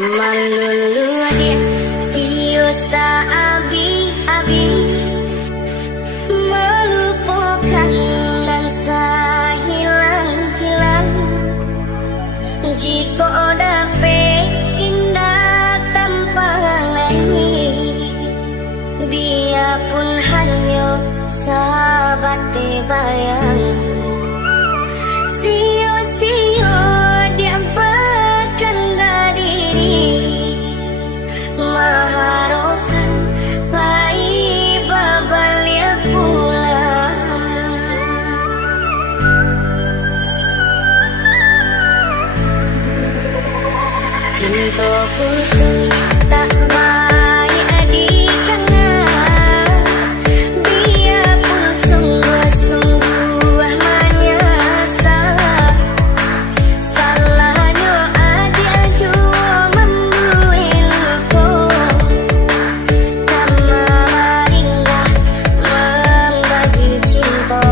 Malulu dia iyo sa abi-abi, melupakan dan hilang-hilang. Jika dapat indah tanpa lagi, biarpun hanya sahabat bayang. Sio-sio diampakan dari diri, maharokan baik babalia pulang. Cintaku tak baik dikenal, biarpun sungguh-sungguh menyesal. Salahnya adil jua membuat luka, tak maringah membagi cinta.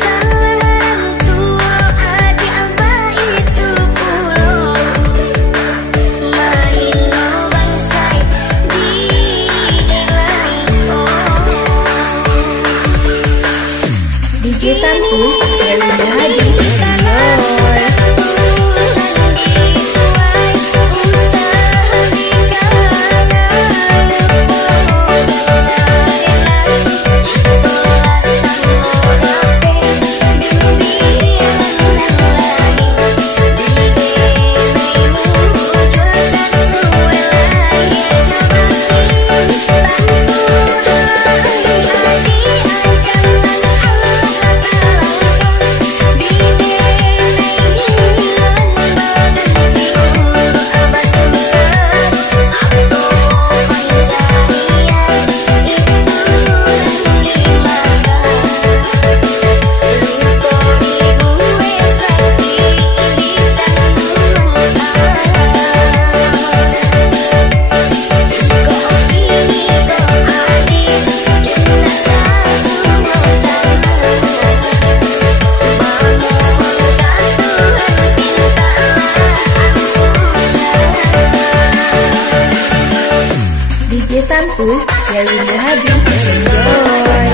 Salah tua adil baik itu pulang, main bangsai di lain. DJ Santu dari Bahagia. DJ Santu dari Bahagia. Enjoy.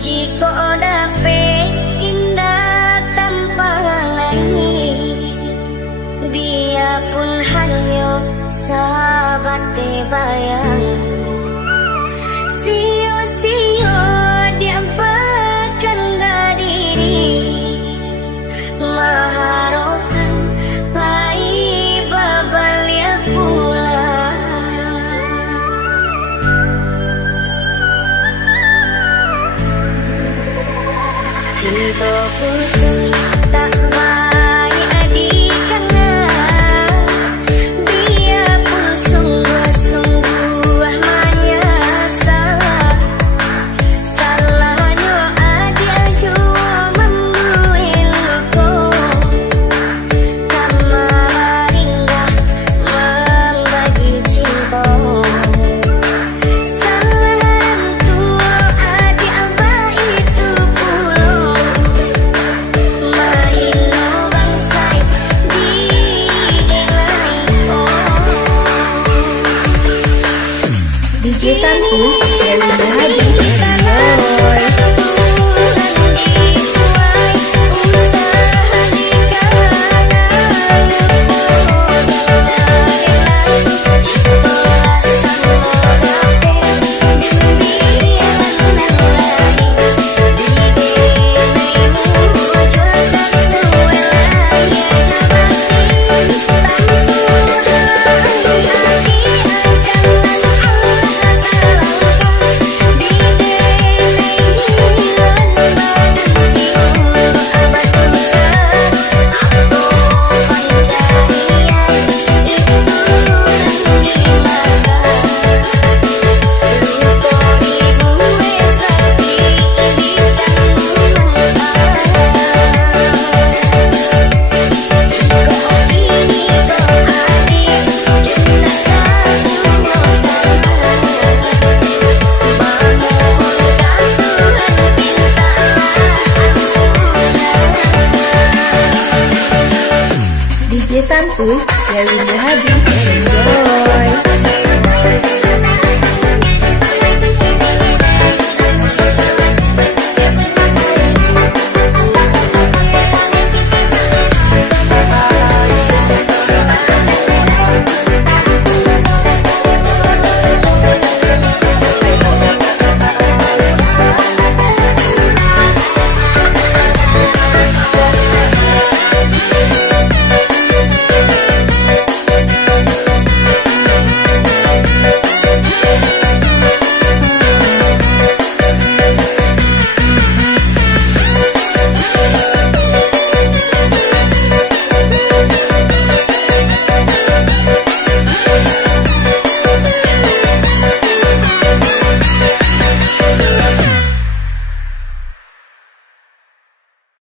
Jika dapat indah tanpa lagi, biarpun hanya sahabat bayang. Sio-sio diampakan dari diri, maharokan baik babalia pulang. Cintaku tak baik dikenal, biarpun sungguh-sungguh menyesal. Salahnya adil jua membuat luka, tak maringah membagi cinta. Salah tua adil baik itu pulang, 1, Dewi Hadi.